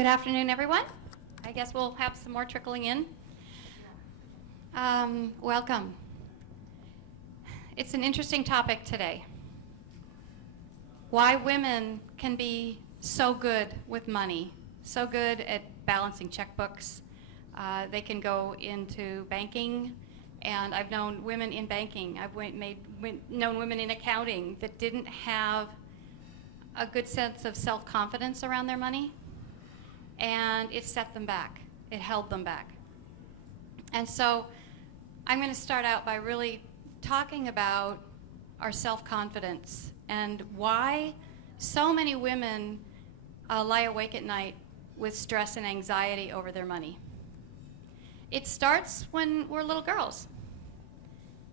Good afternoon, everyone. I guess we'll have some more trickling in. Welcome. It's an interesting topic today. Why women can be so good with money, so good at balancing checkbooks. They can go into banking, and I've known women in banking. I've known women in accounting that didn't have a good sense of self-confidence around their money, and it set them back. It held them back. And so I'm going to start out by really talking about our self-confidence and why so many women lie awake at night with stress and anxiety over their money. It starts when we're little girls.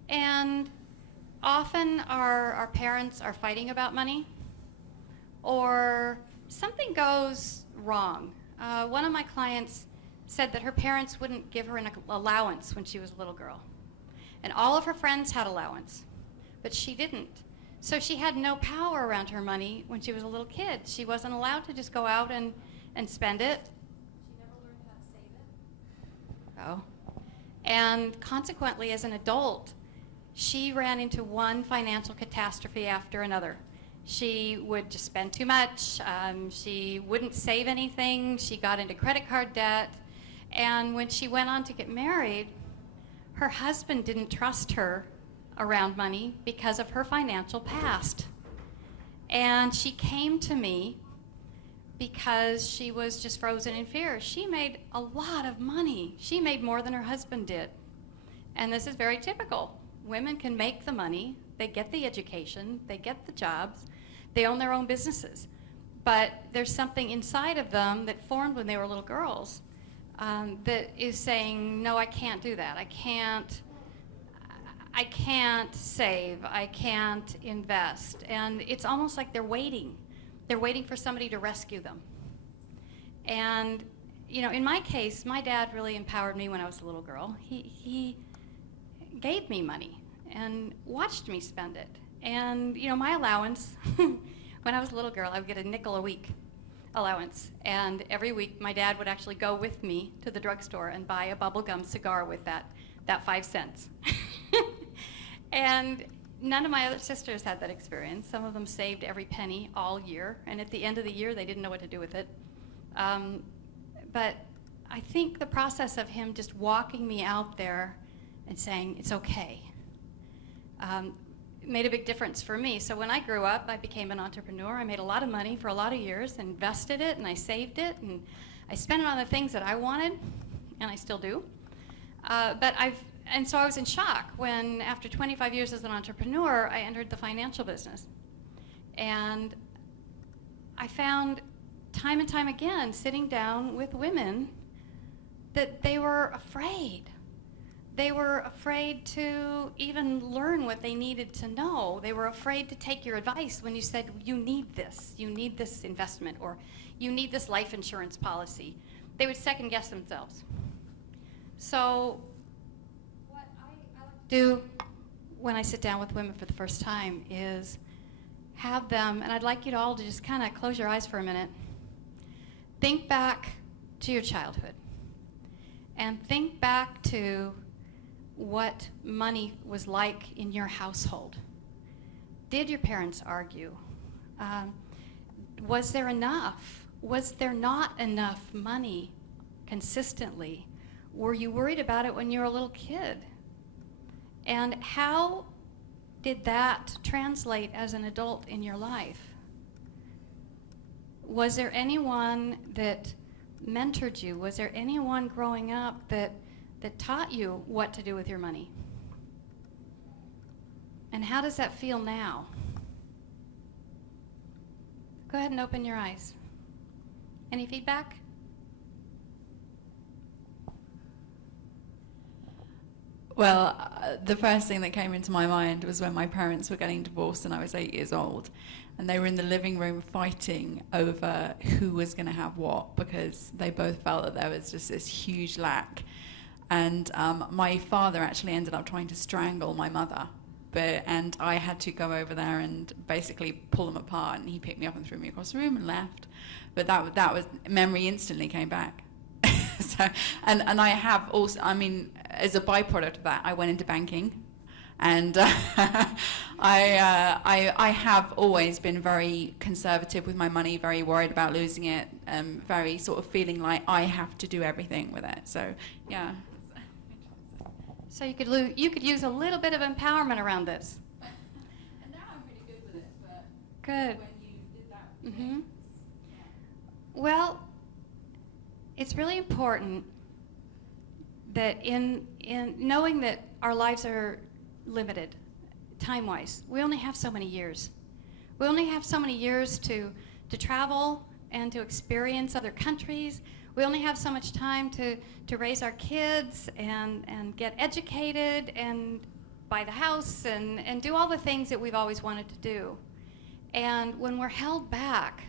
And often our parents are fighting about money, or something goes wrong. One of my clients said that her parents wouldn't give her an allowance when she was a little girl. And all of her friends had allowance, but she didn't. So she had no power around her money when she was a little kid. She wasn't allowed to just go out and spend it. She never learned how to save it. Oh. And consequently, as an adult, she ran into one financial catastrophe after another. She would just spend too much. She wouldn't save anything. She got into credit card debt. And when she went on to get married, her husband didn't trust her around money because of her financial past. And she came to me because she was just frozen in fear. She made a lot of money. She made more than her husband did. And this is very typical. Women can make the money, they get the education, they get the jobs, they own their own businesses. But there's something inside of them that formed when they were little girls that is saying, no, I can't do that. I can't save, I can't invest. And it's almost like they're waiting. They're waiting for somebody to rescue them. And, you know, in my case, my dad really empowered me when I was a little girl. He gave me money and watched me spend it. And, you know, my allowance, when I was a little girl, I would get a nickel a week allowance. And every week, my dad would actually go with me to the drugstore and buy a bubblegum cigar with that 5 cents. And none of my other sisters had that experience. Some of them saved every penny all year, and at the end of the year, they didn't know what to do with it. But I think the process of him just walking me out there and saying, it's okay, made a big difference for me. So when I grew up, I became an entrepreneur. I made a lot of money for a lot of years, invested it, and I saved it, and I spent it on the things that I wanted, and I still do. And so I was in shock when, after 25 years as an entrepreneur, I entered the financial business. And I found time and time again, sitting down with women, that they were afraid. They were afraid to even learn what they needed to know. They were afraid to take your advice when you said, you need this investment, or you need this life insurance policy. They would second guess themselves. So what I like to do when I sit down with women for the first time is have them, and I'd like you to all to just kind of close your eyes for a minute, think back to your childhood, and think back to what money was like in your household. Did your parents argue? Was there enough? Was there not enough money consistently? Were you worried about it when you were a little kid? And how did that translate as an adult in your life? Was there anyone that mentored you? Was there anyone growing up that taught you what to do with your money? And how does that feel now? Go ahead and open your eyes. Any feedback? Well, the first thing that came into my mind was when my parents were getting divorced and I was 8 years old. And they were in the living room fighting over who was going to have what, because they both felt that there was just this huge lack. And my father actually ended up trying to strangle my mother bit, and I had to go over there and basically pull them apart, and he picked me up and threw me across the room and left. But that was, memory instantly came back. So, and I have also, I mean, as a byproduct of that, I went into banking, and I have always been very conservative with my money, very worried about losing it, very sort of feeling like I have to do everything with it. So yeah. So you could use a little bit of empowerment around this. And now I'm pretty good with it, but good. When you did that, Mm-hmm. Well, it's really important that in knowing that our lives are limited, time-wise. We only have so many years. We only have so many years to travel and to experience other countries. We only have so much time to raise our kids and get educated and buy the house and do all the things that we've always wanted to do. And when we're held back,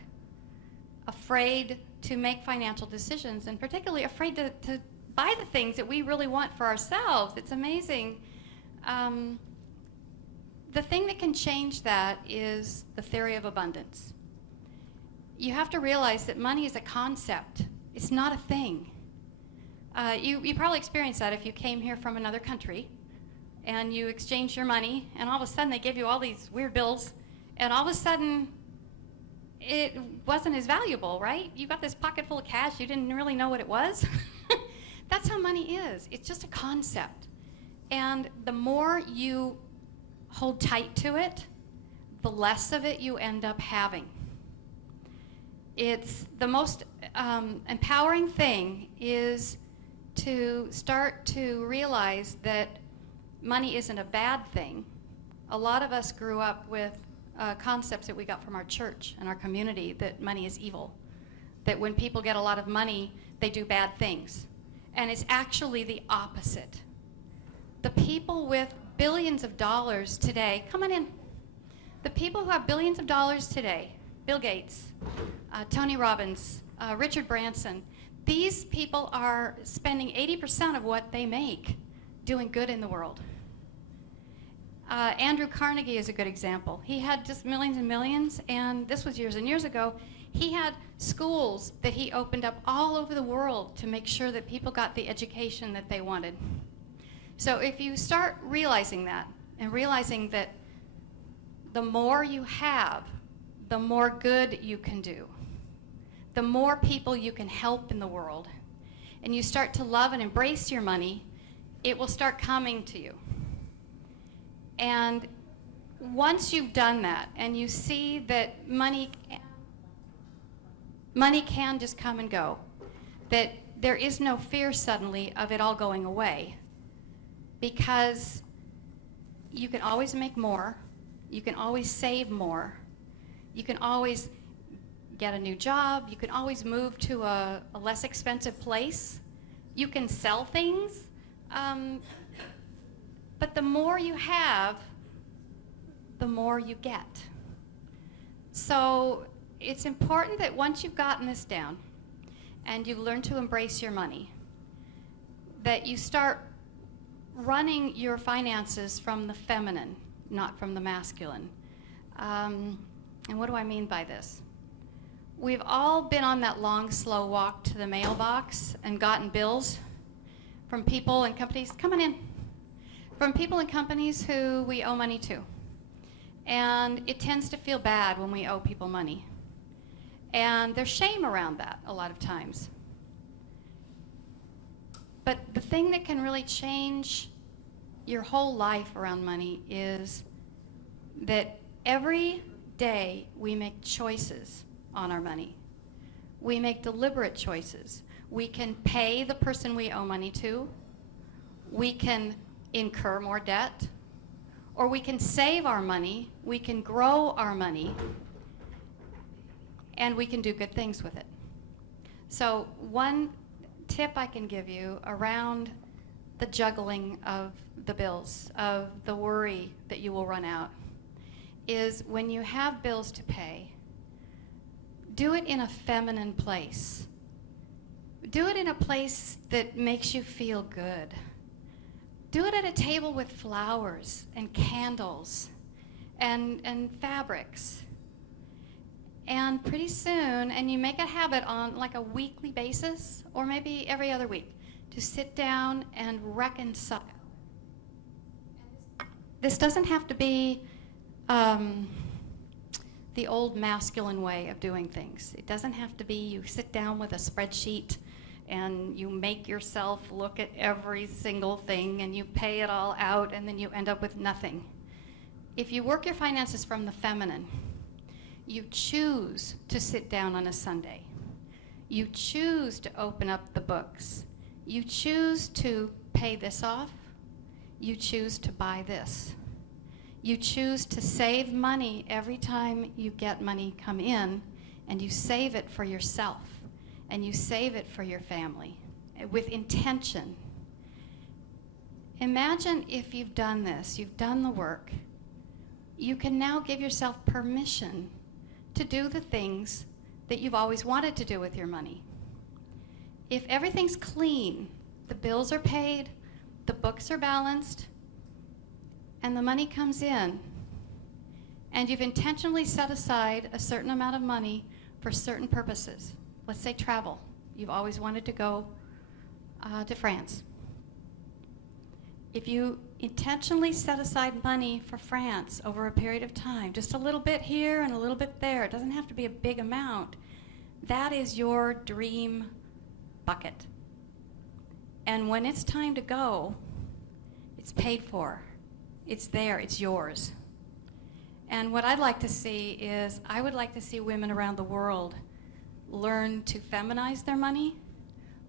afraid to make financial decisions, and particularly afraid to buy the things that we really want for ourselves, it's amazing. The thing that can change that is the theory of abundance. You have to realize that money is a concept. It's not a thing. You probably experienced that if you came here from another country and you exchanged your money, and all of a sudden they give you all these weird bills, and all of a sudden it wasn't as valuable, right? You got this pocket full of cash, you didn't really know what it was. That's how money is. It's just a concept. And the more you hold tight to it, the less of it you end up having. It's the most empowering thing is to start to realize that money isn't a bad thing. A lot of us grew up with concepts that we got from our church and our community that money is evil, that when people get a lot of money, they do bad things. And it's actually the opposite. The people with billions of dollars today, come on in. The people who have billions of dollars today, Bill Gates, Tony Robbins, Richard Branson, these people are spending 80% of what they make doing good in the world. Andrew Carnegie is a good example. He had just millions and millions, and this was years and years ago. He had schools that he opened up all over the world to make sure that people got the education that they wanted. So if you start realizing that, and realizing that the more you have, the more good you can do, the more people you can help in the world, and you start to love and embrace your money, it will start coming to you. And once you've done that, and you see that money can just come and go, that there is no fear suddenly of it all going away, because you can always make more, you can always save more, you can always get a new job, you can always move to a less expensive place, you can sell things, but the more you have, the more you get. So it's important that once you've gotten this down and you've learned to embrace your money, that you start running your finances from the feminine, not from the masculine. And what do I mean by this? We've all been on that long, slow walk to the mailbox and gotten bills from people and companies, coming in, from people and companies who we owe money to. And it tends to feel bad when we owe people money. And there's shame around that a lot of times. But the thing that can really change your whole life around money is that every day we make choices on our money. We make deliberate choices. We can pay the person we owe money to. We can incur more debt. Or we can save our money. We can grow our money. And we can do good things with it. So one tip I can give you around the juggling of the bills, of the worry that you will run out, is when you have bills to pay, do it in a feminine place. Do it in a place that makes you feel good. Do it at a table with flowers and candles and fabrics. And pretty soon, and you make a habit on like a weekly basis, or maybe every other week, to sit down and reconcile. This doesn't have to be the old masculine way of doing things. It doesn't have to be you sit down with a spreadsheet and you make yourself look at every single thing and you pay it all out and then you end up with nothing. If you work your finances from the feminine, you choose to sit down on a Sunday. You choose to open up the books. You choose to pay this off. You choose to buy this. You choose to save money every time you get money come in, and you save it for yourself, and you save it for your family with intention. Imagine if you've done this, you've done the work. You can now give yourself permission to do the things that you've always wanted to do with your money. If everything's clean, the bills are paid, the books are balanced, and the money comes in, and you've intentionally set aside a certain amount of money for certain purposes. Let's say travel. You've always wanted to go to France. If you intentionally set aside money for France over a period of time, just a little bit here and a little bit there, it doesn't have to be a big amount, that is your dream bucket. And when it's time to go, it's paid for. It's there, it's yours. And what I'd like to see is, I would like to see women around the world learn to feminize their money,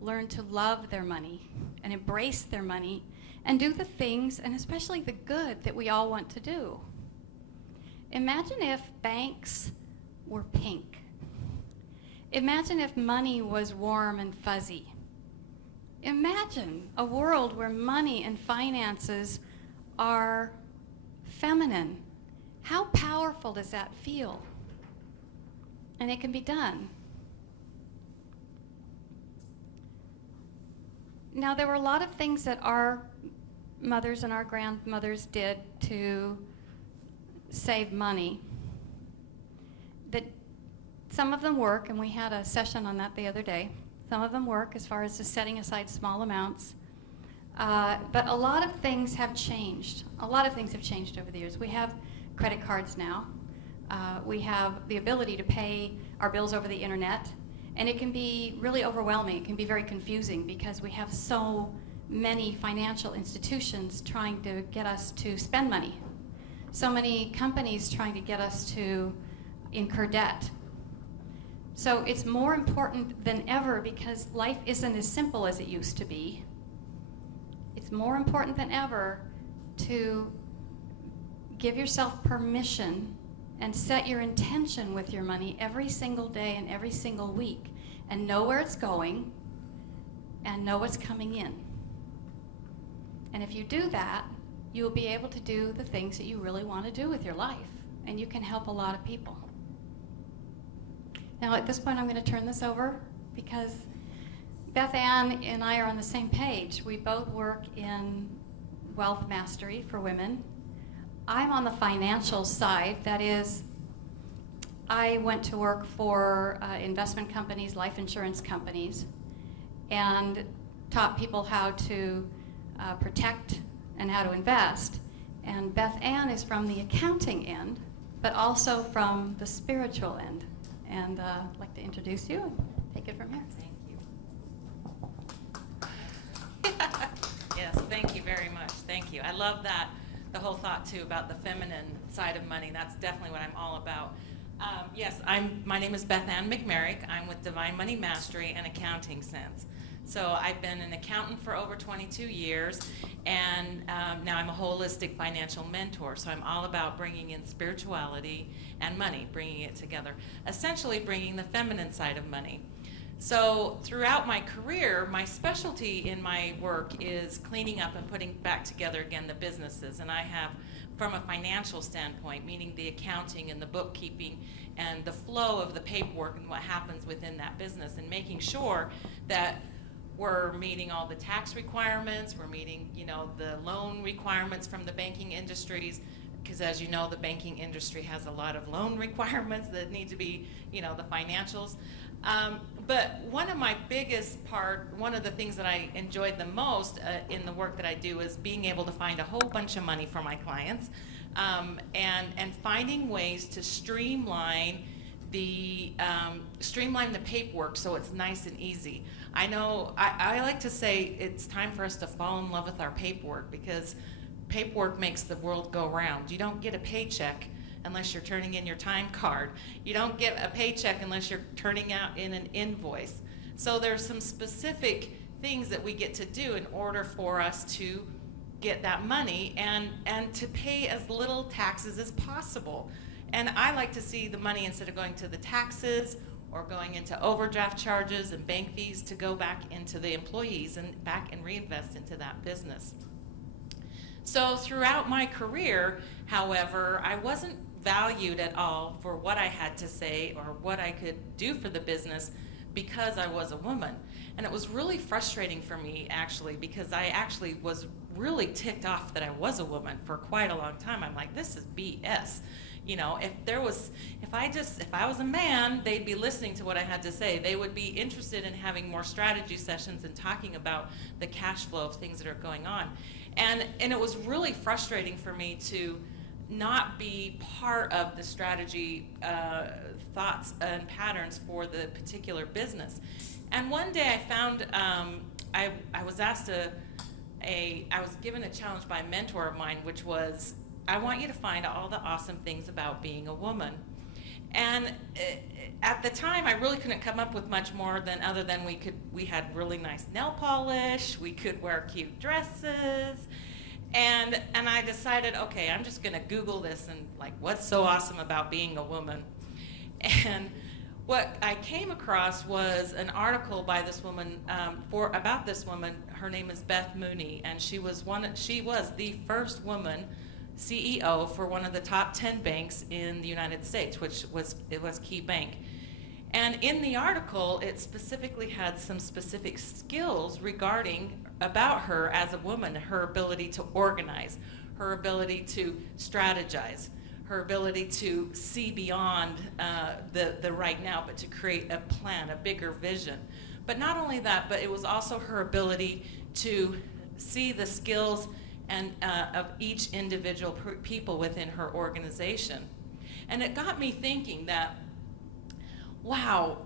learn to love their money, and embrace their money, and do the things, and especially the good, that we all want to do. Imagine if banks were pink. Imagine if money was warm and fuzzy. Imagine a world where money and finances are feminine. How powerful does that feel? And it can be done. Now, there were a lot of things that our mothers and our grandmothers did to save money. That some of them work, and we had a session on that the other day. Some of them work as far as just setting aside small amounts. But a lot of things have changed. A lot of things have changed over the years. We have credit cards now. We have the ability to pay our bills over the internet. And it can be really overwhelming. It can be very confusing because we have so many financial institutions trying to get us to spend money. So many companies trying to get us to incur debt. So it's more important than ever because life isn't as simple as it used to be. It's more important than ever to give yourself permission and set your intention with your money every single day and every single week, and know where it's going and know what's coming in. And if you do that, you will be able to do the things that you really want to do with your life, and you can help a lot of people. Now at this point I'm going to turn this over because Beth Ann and I are on the same page. We both work in wealth mastery for women. I'm on the financial side. That is, I went to work for investment companies, life insurance companies, and taught people how to protect and how to invest. And Beth Ann is from the accounting end, but also from the spiritual end. And I'd like to introduce you and take it from here. Yes, thank you very much. Thank you. I love that, the whole thought too about the feminine side of money. That's definitely what I'm all about. Yes, my name is Beth Ann McMerrick. I'm with Divine Money Mastery and Accounting Sense. So I've been an accountant for over 22 years, and now I'm a holistic financial mentor. So I'm all about bringing in spirituality and money, bringing it together, essentially bringing the feminine side of money. So throughout my career, my specialty in my work is cleaning up and putting back together again the businesses. And I have, from a financial standpoint, meaning the accounting and the bookkeeping and the flow of the paperwork and what happens within that business, and making sure that We're meeting all the tax requirements. We're meeting, you know, the loan requirements from the banking industries, because as you know, the banking industry has a lot of loan requirements that need to be, you know, the financials. But one of the things that I enjoyed the most in the work that I do is being able to find a whole bunch of money for my clients, and finding ways to streamline the paperwork so it's nice and easy. I know I like to say it's time for us to fall in love with our paperwork, because paperwork makes the world go round. You don't get a paycheck unless you're turning in your time card. You don't get a paycheck unless you're turning out in an invoice. So there's some specific things that we get to do in order for us to get that money and to pay as little taxes as possible. And I like to see the money, instead of going to the taxes or going into overdraft charges and bank fees, to go back into the employees and back and reinvest into that business. So throughout my career, however, I wasn't valued at all for what I had to say or what I could do for the business because I was a woman. And it was really frustrating for me, actually, because I actually was really ticked off that I was a woman for quite a long time. I'm like, this is BS. You know, if I was a man, they'd be listening to what I had to say. They would be interested in having more strategy sessions and talking about the cash flow of things that are going on. And it was really frustrating for me to not be part of the strategy thoughts and patterns for the particular business. And one day I found, I was given a challenge by a mentor of mine, which was, I want you to find all the awesome things about being a woman. And at the time, I really couldn't come up with much more other than we had really nice nail polish, we could wear cute dresses, and I decided, okay, I'm just gonna Google this and like, what's so awesome about being a woman? And what I came across was an article by this woman, about this woman. Her name is Beth Mooney, and she was the first woman CEO for one of the top 10 banks in the United States, which was Key Bank. And in the article, it specifically had some specific skills about her as a woman, her ability to organize, her ability to strategize, her ability to see beyond the right now, but to create a plan, a bigger vision. But not only that, but it was also her ability to see the skills of each individual people within her organization. And it got me thinking that, wow,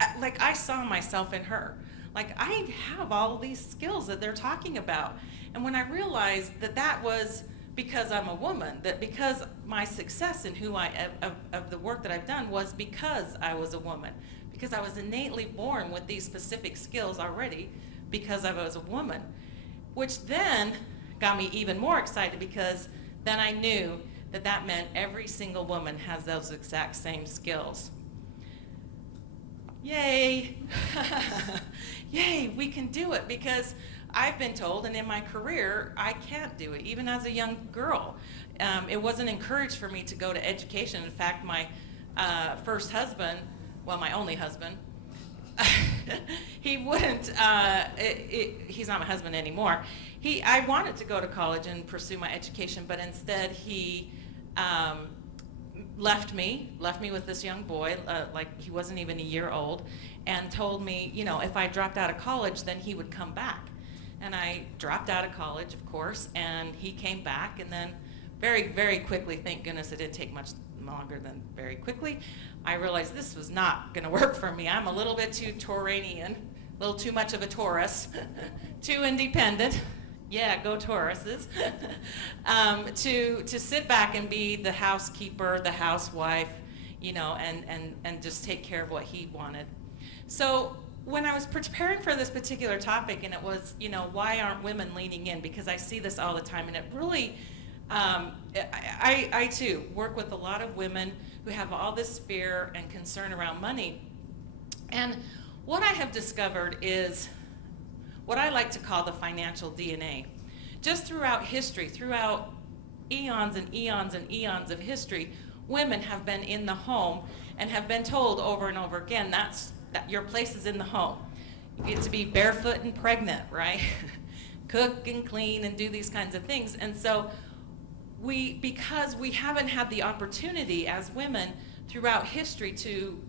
I saw myself in her. Like, I have all these skills that they're talking about. And when I realized that was because I'm a woman, that because my success in of the work that I've done was because I was a woman, because I was innately born with these specific skills already because I was a woman, which then got me even more excited, because then I knew that meant every single woman has those exact same skills. Yay! Yay, we can do it, because I've been told, and in my career, I can't do it, even as a young girl. It wasn't encouraged for me to go to education. In fact, my first husband, well, my only husband, he wouldn't, he's not my husband anymore. I wanted to go to college and pursue my education, but instead he left me with this young boy, like he wasn't even a year old, and told me, you know, if I dropped out of college, then he would come back. And I dropped out of college, of course, and he came back, and then very, very quickly, thank goodness it didn't take much longer than very quickly, I realized this was not going to work for me. I'm a little bit too Tauranian, a little too much of a Taurus, too independent. Yeah, go Tauruses. To sit back and be the housekeeper, the housewife, you know, and just take care of what he wanted. So when I was preparing for this particular topic, and it was, you know, why aren't women leaning in? Because I see this all the time, and it really, I too work with a lot of women who have all this fear and concern around money. And what I have discovered is what I like to call the financial DNA. Just throughout history, throughout eons and eons and eons of history, women have been in the home and have been told over and over again, that your place is in the home. You get to be barefoot and pregnant, right? Cook and clean and do these kinds of things. And so because we haven't had the opportunity as women throughout history to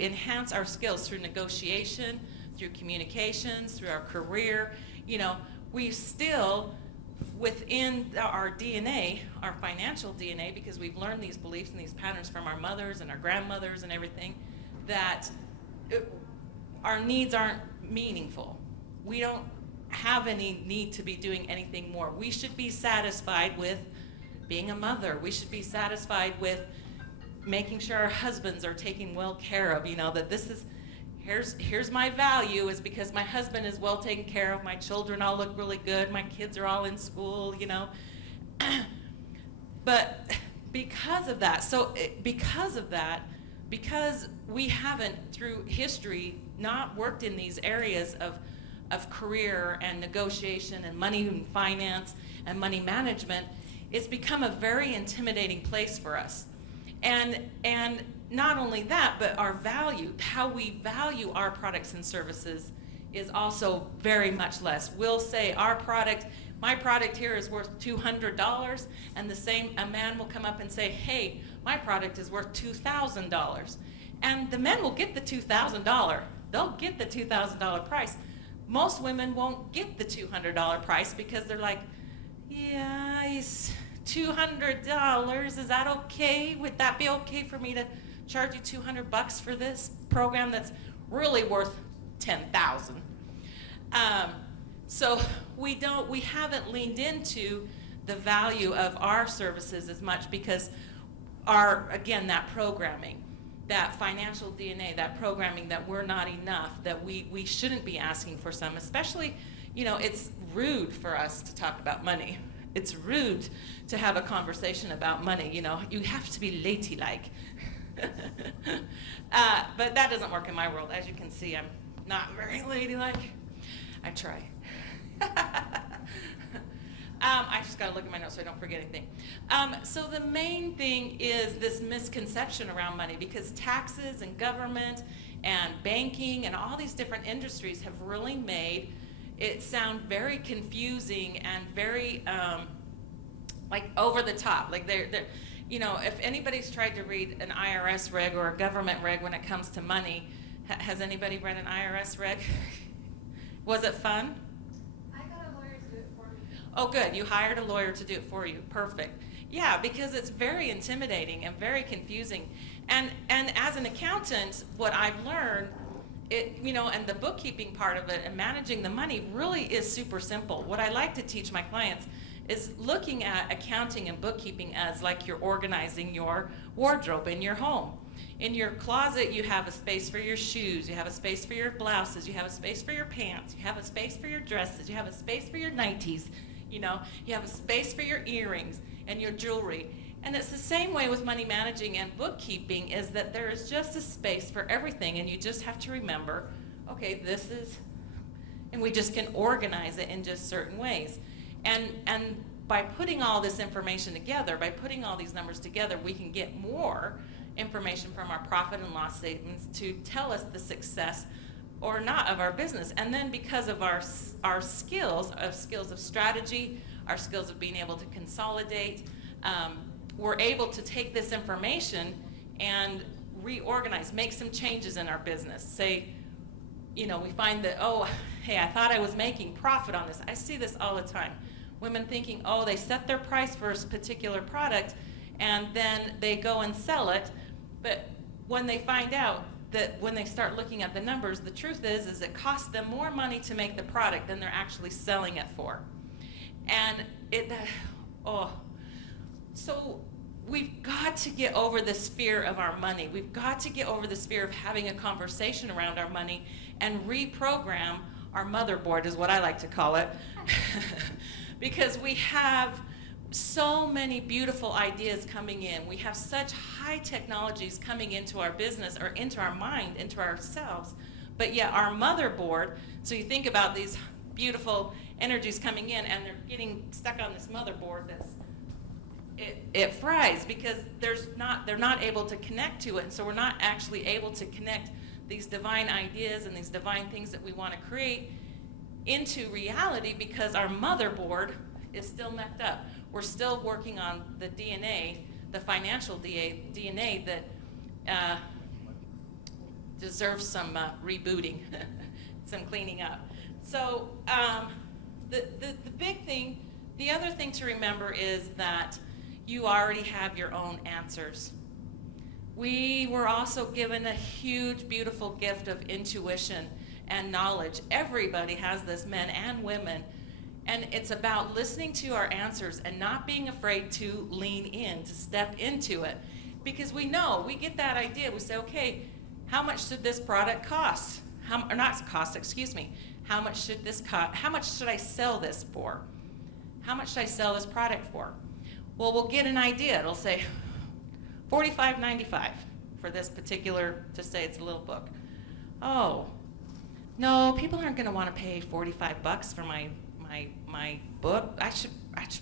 enhance our skills through negotiation, through communications, through our career, we still, within our DNA, our financial DNA, because we've learned these beliefs and these patterns from our mothers and our grandmothers and everything, that our needs aren't meaningful. We don't have any need to be doing anything more. We should be satisfied with being a mother. We should be satisfied with making sure our husbands are taken well care of, that this is, here's my value is because my husband is well taken care of, my children all look really good, my kids are all in school, But because of that, because we haven't through history not worked in these areas of career and negotiation and money and finance and money management, it's become a very intimidating place for us. And not only that, but our value, how we value our products and services is also very much less. We'll say my product here is worth $200, and a man will come up and say, hey, my product is worth $2,000. And the men will get the $2,000. They'll get the $2,000 price. Most women won't get the $200 price because they're like, yeah, it's $200. Is that okay? Would that be okay for me to charge you $200 for this program that's really worth $10,000? So we haven't leaned into the value of our services as much because that programming, that financial DNA, that programming that we're not enough, that we shouldn't be asking for some, especially, it's rude for us to talk about money. It's rude to have a conversation about money. You have to be ladylike. But that doesn't work in my world. As you can see, I'm not very ladylike. I try. I just got to look at my notes so I don't forget anything. So the main thing is this misconception around money, because taxes and government and banking and all these different industries have really made it sound very confusing and very like over the top. Like they're if anybody's tried to read an IRS reg or a government reg when it comes to money, has anybody read an IRS reg? Was it fun? I got a lawyer to do it for me. Oh, good. You hired a lawyer to do it for you. Perfect. Yeah, because it's very intimidating and very confusing. And as an accountant, what I've learned, and the bookkeeping part of it and managing the money really is super simple. What I like to teach my clients is looking at accounting and bookkeeping as like you're organizing your wardrobe in your home. In your closet, you have a space for your shoes, you have a space for your blouses, you have a space for your pants, you have a space for your dresses, you have a space for your nighties, you have a space for your earrings and your jewelry. And it's the same way with money managing and bookkeeping, is that there is just a space for everything, and you just have to remember, okay, and we just can organize it in just certain ways. And by putting all this information together, by putting all these numbers together, we can get more information from our profit and loss statements to tell us the success or not of our business. And then because of our skills of strategy, our skills of being able to consolidate, we're able to take this information and reorganize, make some changes in our business. Say, we find that, oh, hey, I thought I was making profit on this. I see this all the time. Women thinking, oh, they set their price for a particular product and then they go and sell it. But when they find out that when they start looking at the numbers, the truth is it costs them more money to make the product than they're actually selling it for. And so we've got to get over this fear of our money. We've got to get over this fear of having a conversation around our money and reprogram our motherboard, is what I like to call it. Because we have so many beautiful ideas coming in. We have such high technologies coming into our business or into our mind, into ourselves. But yet our motherboard, so you think about these beautiful energies coming in and they're getting stuck on this motherboard it fries because they're not able to connect to it. And so we're not actually able to connect these divine ideas and these divine things that we want to create into reality, because our motherboard is still messed up. We're still working on the DNA, the financial DNA that deserves some rebooting, some cleaning up. So the big thing, the other thing to remember is that you already have your own answers. We were also given a huge, beautiful gift of intuition and knowledge. Everybody has this, men and women. And it's about listening to our answers and not being afraid to lean in, to step into it. Because we know, we get that idea. We say, okay, how much should this product cost? Or not cost, excuse me. How much should this cost? How much should I sell this for? How much should I sell this product for? Well, we'll get an idea. It'll say $45.95 for this particular, just say it's a little book. Oh, no, people aren't going to want to pay $45 for my book. I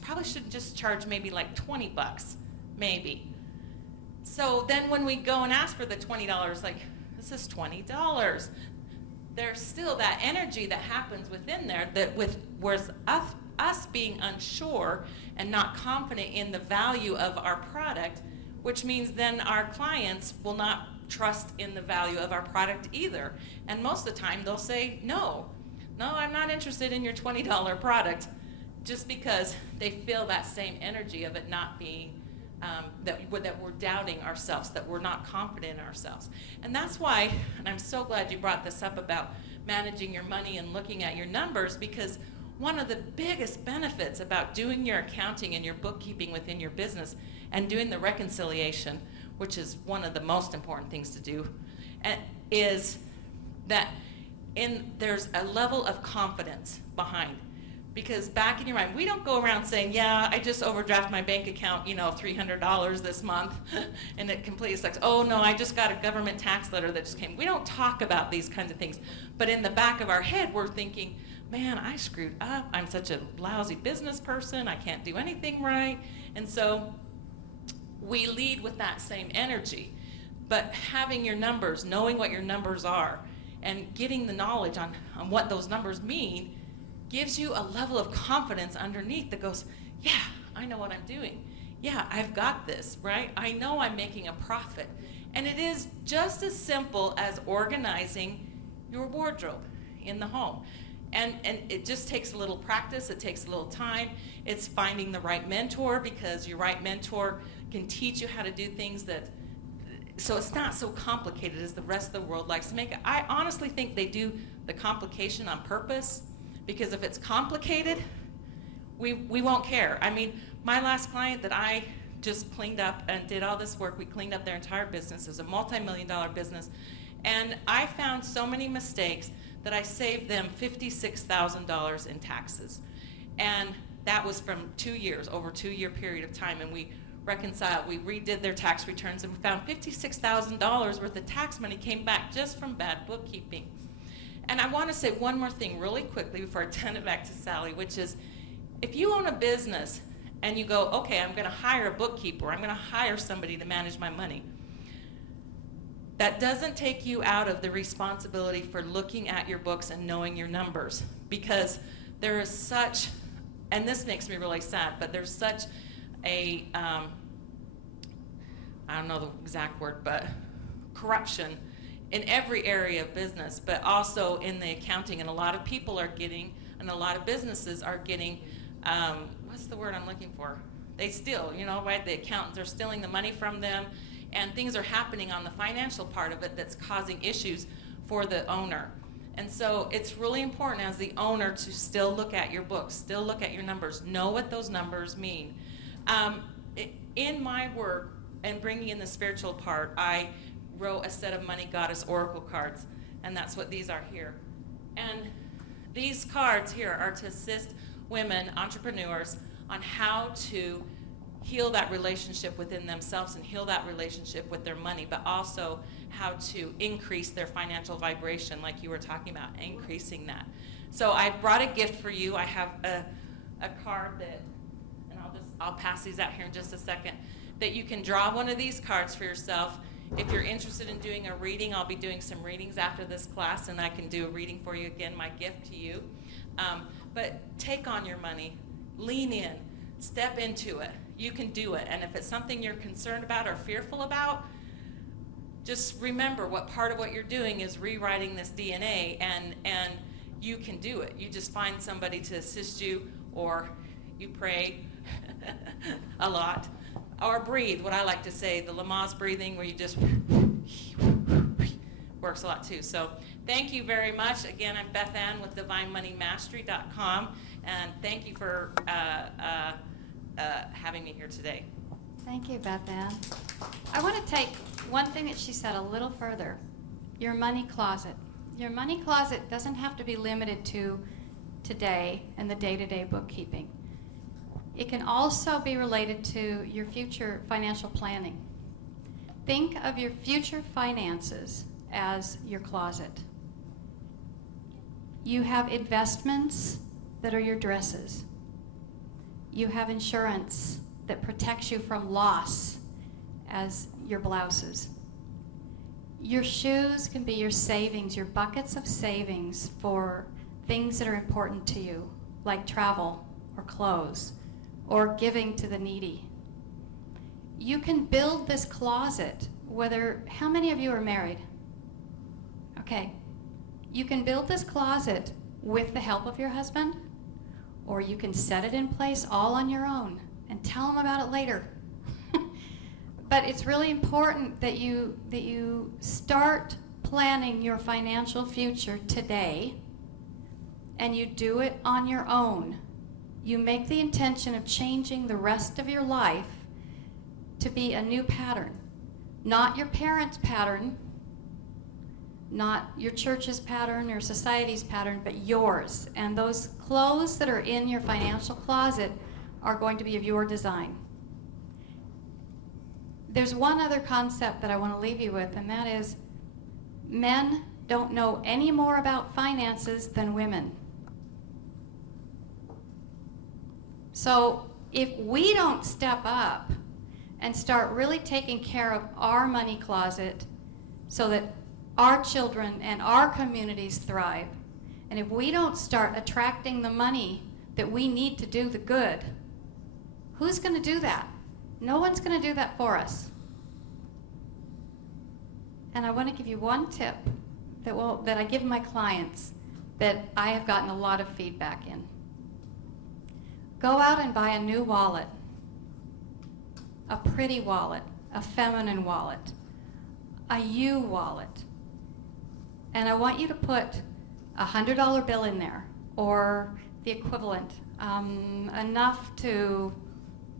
probably should just charge maybe like $20, maybe. So then when we go and ask for the $20, like, this is $20. There's still that energy that happens within there that whereas us being unsure and not confident in the value of our product, which means then our clients will not trust in the value of our product either. And most of the time they'll say, no, I'm not interested in your $20 product, just because they feel that same energy of it not being, that we're doubting ourselves, that we're not confident in ourselves. And that's why, and I'm so glad you brought this up about managing your money and looking at your numbers, because one of the biggest benefits about doing your accounting and your bookkeeping within your business and doing the reconciliation, which is one of the most important things to do, is that there's a level of confidence behind. Because back in your mind, we don't go around saying, yeah, I just overdraft my bank account, $300 this month, and it completely sucks. Oh no, I just got a government tax letter that just came. We don't talk about these kinds of things. But in the back of our head, we're thinking, man, I screwed up. I'm such a lousy business person. I can't do anything right. And so we lead with that same energy. But having your numbers, knowing what your numbers are, and getting the knowledge on what those numbers mean, gives you a level of confidence underneath that goes, yeah, I know what I'm doing. Yeah, I've got this, right? I know I'm making a profit. And it is just as simple as organizing your wardrobe in the home. And it just takes a little practice, it takes a little time. It's finding the right mentor, because your right mentor can teach you how to do things so it's not so complicated as the rest of the world likes to make it. I honestly think they do the complication on purpose, because if it's complicated, we won't care. I mean, my last client that I just cleaned up and did all this work, we cleaned up their entire business. It was a multi-million-dollar business. And I found so many mistakes that I saved them $56,000 in taxes. And that was from 2 years, over a 2-year period of time. And we reconciled, we redid their tax returns, and we found $56,000 worth of tax money came back just from bad bookkeeping. And I want to say one more thing really quickly before I turn it back to Sally, which is, if you own a business and you go, okay, I'm going to hire a bookkeeper, I'm going to hire somebody to manage my money, that doesn't take you out of the responsibility for looking at your books and knowing your numbers. Because there is such, and this makes me really sad, but there's such a, I don't know the exact word, but corruption in every area of business, but also in the accounting. And a lot of people are getting, and a lot of businesses are getting, what's the word I'm looking for? They steal, right? The accountants are stealing the money from them, and things are happening on the financial part of it that's causing issues for the owner. And so it's really important as the owner to still look at your books, still look at your numbers, know what those numbers mean. In my work and bringing in the spiritual part, I wrote a set of Money Goddess Oracle cards, and that's what these are here. And these cards here are to assist women, entrepreneurs, on how to heal that relationship within themselves and heal that relationship with their money, but also how to increase their financial vibration, like you were talking about, increasing that. So I brought a gift for you. I have a card that, and I'll pass these out here in just a second, that you can draw one of these cards for yourself. If you're interested in doing a reading, I'll be doing some readings after this class, and I can do a reading for you again, my gift to you. But take on your money, lean in, step into it. You can do it. And if it's something you're concerned about or fearful about, just remember what part of what you're doing is rewriting this DNA, and you can do it. You just find somebody to assist you, or you pray a lot, or breathe, what I like to say, the Lamaze breathing, where you just works a lot too. So thank you very much. Again, I'm Beth Ann with DivineMoneyMastery.com, and thank you for having me here today. Thank you, Beth Ann. I want to take one thing that she said a little further. Your money closet. Your money closet doesn't have to be limited to today and the day-to-day bookkeeping. It can also be related to your future financial planning. Think of your future finances as your closet. You have investments that are your dresses. You have insurance that protects you from loss as your blouses. Your shoes can be your savings, your buckets of savings for things that are important to you, like travel or clothes or giving to the needy. You can build this closet, how many of you are married? Okay. You can build this closet with the help of your husband, or you can set it in place all on your own and tell him about it later. But it's really important that you start planning your financial future today, and you do it on your own. You make the intention of changing the rest of your life to be a new pattern. Not your parents' pattern, not your church's pattern or society's pattern, but yours. And those clothes that are in your financial closet are going to be of your design. There's one other concept that I want to leave you with, and that is men don't know any more about finances than women. So if we don't step up and start really taking care of our money closet so that our children and our communities thrive, and if we don't start attracting the money that we need to do the good, who's going to do that? No one's going to do that for us. And I want to give you one tip that I give my clients that I have gotten a lot of feedback in. Go out and buy a new wallet, a pretty wallet, a feminine wallet, a you wallet. And I want you to put a $100 bill in there, or the equivalent, enough to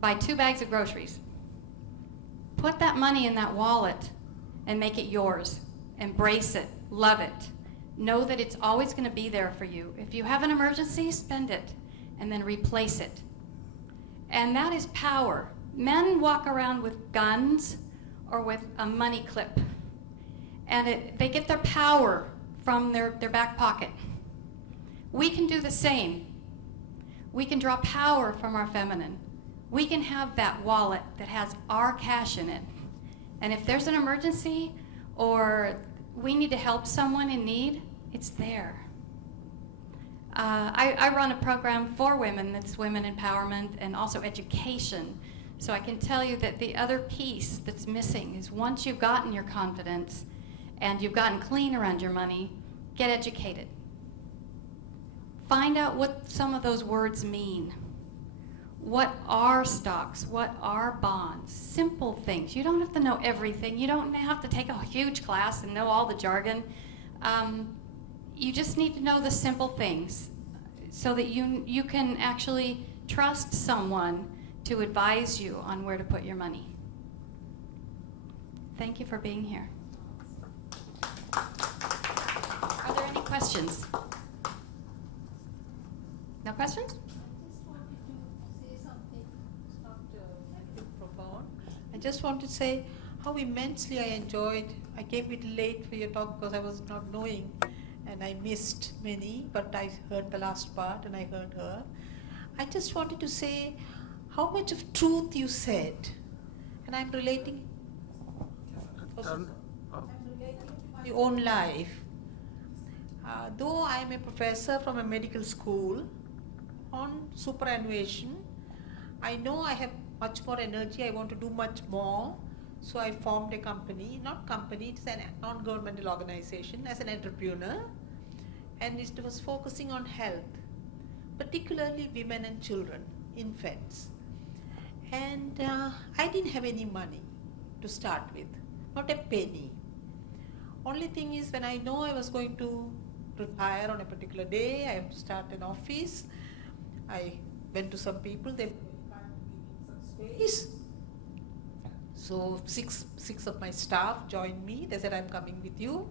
buy 2 bags of groceries. Put that money in that wallet and make it yours. Embrace it, love it. Know that it's always going to be there for you. If you have an emergency, spend it and then replace it. And that is power. Men walk around with guns or with a money clip, and they get their power from their back pocket. We can do the same. We can draw power from our feminine. We can have that wallet that has our cash in it. And if there's an emergency or we need to help someone in need, it's there. I run a program for women that's women empowerment and also education. So I can tell you that the other piece that's missing is once you've gotten your confidence and you've gotten clean around your money, get educated. Find out what some of those words mean. What are stocks? What are bonds? Simple things. You don't have to know everything. You don't have to take a huge class and know all the jargon. You just need to know the simple things so that you can actually trust someone to advise you on where to put your money. Thank you for being here. Are there any questions? No questions? I just want to say how immensely I enjoyed. I came a bit late for your talk because I was not knowing, and I missed many, but I heard the last part and I heard her. I just wanted to say how much of truth you said, and I'm relating. My own life. Though I am a professor from a medical school on superannuation, I know I have much more energy, I want to do much more. So I formed a company, not company, it's a non-governmental organization as an entrepreneur, and it was focusing on health, particularly women and children, infants. And I didn't have any money to start with, not a penny. Only thing is, when I know I was going to retire on a particular day, I have to start an office. I went to some people, they can't give me some space. So six of my staff joined me. They said, I'm coming with you.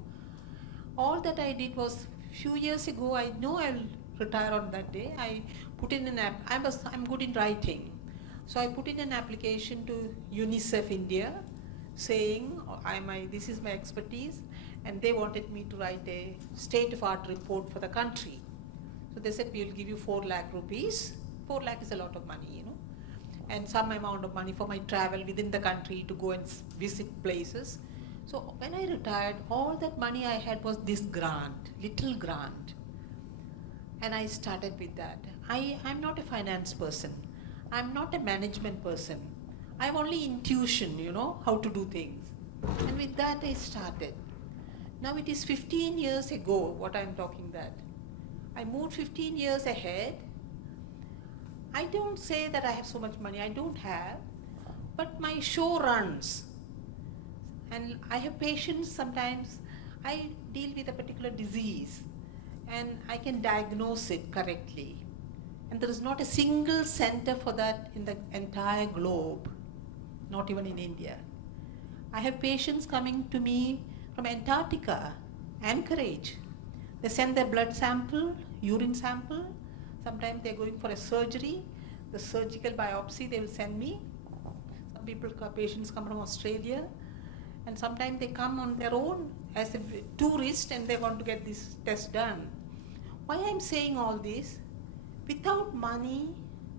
All that I did was, few years ago, I know I'll retire on that day. I put in an app. I'm good in writing. So I put in an application to UNICEF India saying, this is my expertise, and they wanted me to write a state-of-art report for the country. So they said, we'll give you 4 lakh rupees. 4 lakh is a lot of money, you know, and some amount of money for my travel within the country to go and visit places. So when I retired, all that money I had was this grant, little grant. And I started with that. I'm not a finance person. I'm not a management person. I have only intuition, you know, how to do things. And with that I started. Now it is 15 years ago, what I'm talking that. I moved 15 years ahead. I don't say that I have so much money, I don't have, but my show runs. And I have patients sometimes, I deal with a particular disease and I can diagnose it correctly. And there is not a single center for that in the entire globe, not even in India. I have patients coming to me from Antarctica, Anchorage. They send their blood sample, urine sample. Sometimes they're going for a surgery. The surgical biopsy they will send me. Some patients come from Australia. And sometimes they come on their own as a tourist and they want to get this test done. Why I'm saying all this? Without money,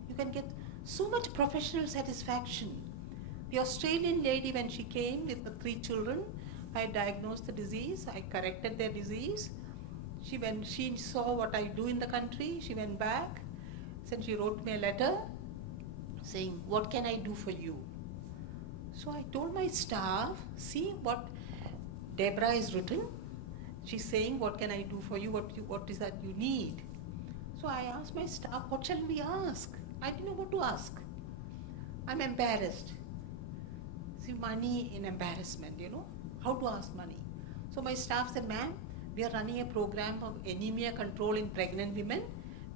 you can get so much professional satisfaction. The Australian lady, when she came with the 3 children, I diagnosed the disease, I corrected their disease. When she saw what I do in the country, she went back, and she wrote me a letter saying, what can I do for you? So I told my staff, see what Deborah has written. She's saying, what can I do for you? What is that you need? So I asked my staff, what shall we ask? I didn't know what to ask. I'm embarrassed. See, money in embarrassment, you know, how to ask money. So my staff said, ma'am, we are running a program of anemia control in pregnant women.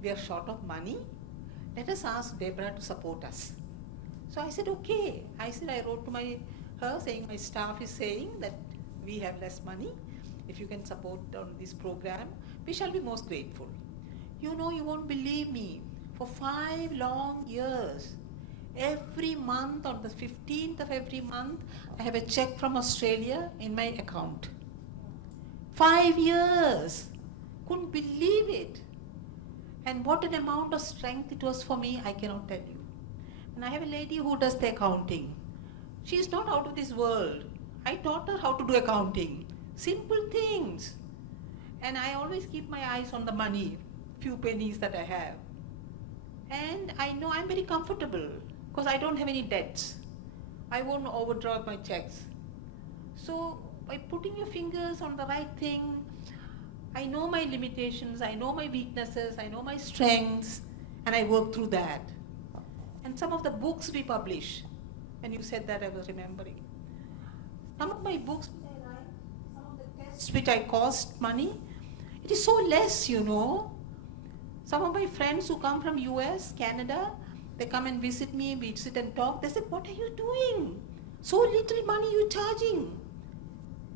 We are short of money. Let us ask Deborah to support us. So I said, okay. I wrote to her saying, my staff is saying that we have less money. If you can support on this program, we shall be most grateful. You know, you won't believe me. For 5 long years, every month on the 15th of every month, I have a check from Australia in my account. 5 years. Couldn't believe it. And what an amount of strength it was for me, I cannot tell you. And I have a lady who does the accounting. She is not out of this world. I taught her how to do accounting. Simple things. And I always keep my eyes on the money, few pennies that I have. And I know I'm very comfortable because I don't have any debts. I won't overdraw my checks. So by putting your fingers on the right thing, I know my limitations, I know my weaknesses, I know my strengths, and I work through that. And some of the books we publish, and you said that, I was remembering. Some of my books which I write, some of the tests which I cost money, it is so less, you know. Some of my friends who come from US, Canada, they come and visit me, we sit and talk. They said, what are you doing? So little money you're charging.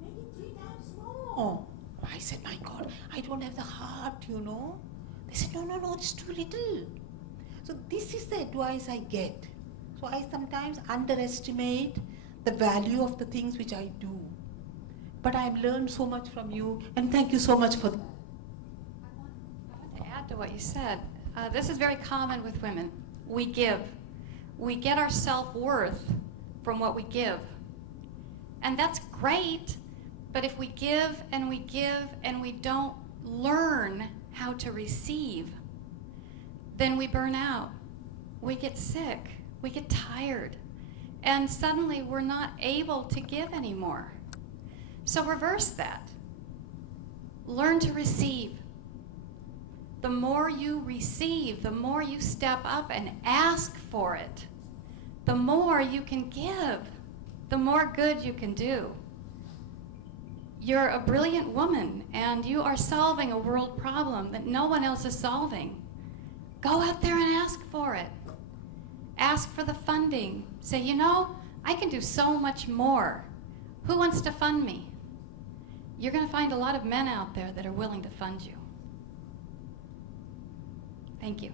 Maybe 3 times more. I said, my God, I don't have the heart, you know. They said, no, it's too little. So this is the advice I get. So I sometimes underestimate the value of the things which I do. But I've learned so much from you, and thank you so much for that. I want to add to what you said. This is very common with women. We give. We get our self-worth from what we give. And that's great, but if we give and we give and we don't learn how to receive, then we burn out. We get sick. We get tired. And suddenly we're not able to give anymore. So reverse that. Learn to receive. The more you receive, the more you step up and ask for it, the more you can give, the more good you can do. You're a brilliant woman, and you are solving a world problem that no one else is solving. Go out there and ask for it. Ask for the funding. Say, you know, I can do so much more. Who wants to fund me? You're going to find a lot of men out there that are willing to fund you. Thank you.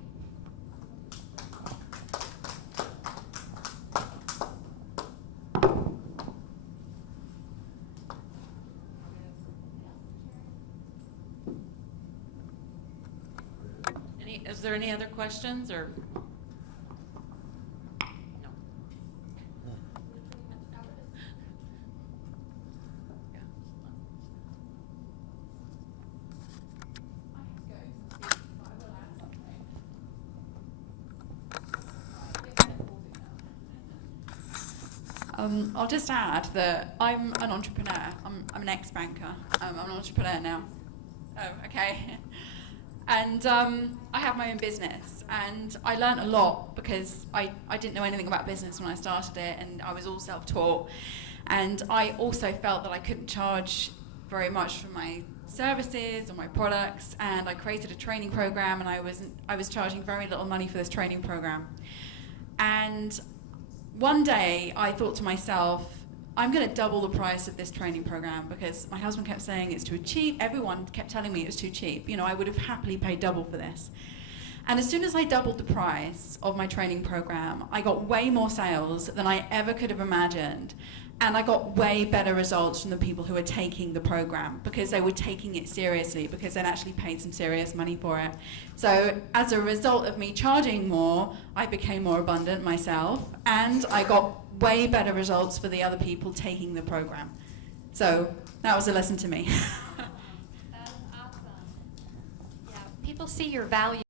Is there any other questions or? No. I'll just add that I'm an entrepreneur. I'm an ex-banker. I'm an entrepreneur now. Oh, okay. And I have my own business, and I learned a lot because I didn't know anything about business when I started it, and I was all self-taught. And I also felt that I couldn't charge very much for my services or my products, and I created a training program, and I was charging very little money for this training program. And one day I thought to myself, I'm going to double the price of this training program, because my husband kept saying it's too cheap. Everyone kept telling me it was too cheap. You know, I would have happily paid double for this. And as soon as I doubled the price of my training program, I got way more sales than I ever could have imagined. And I got way better results from the people who were taking the program, because they were taking it seriously, because they'd actually paid some serious money for it. So as a result of me charging more, I became more abundant myself, and I got way better results for the other people taking the program. So that was a lesson to me. That's awesome. Yeah, people see your value.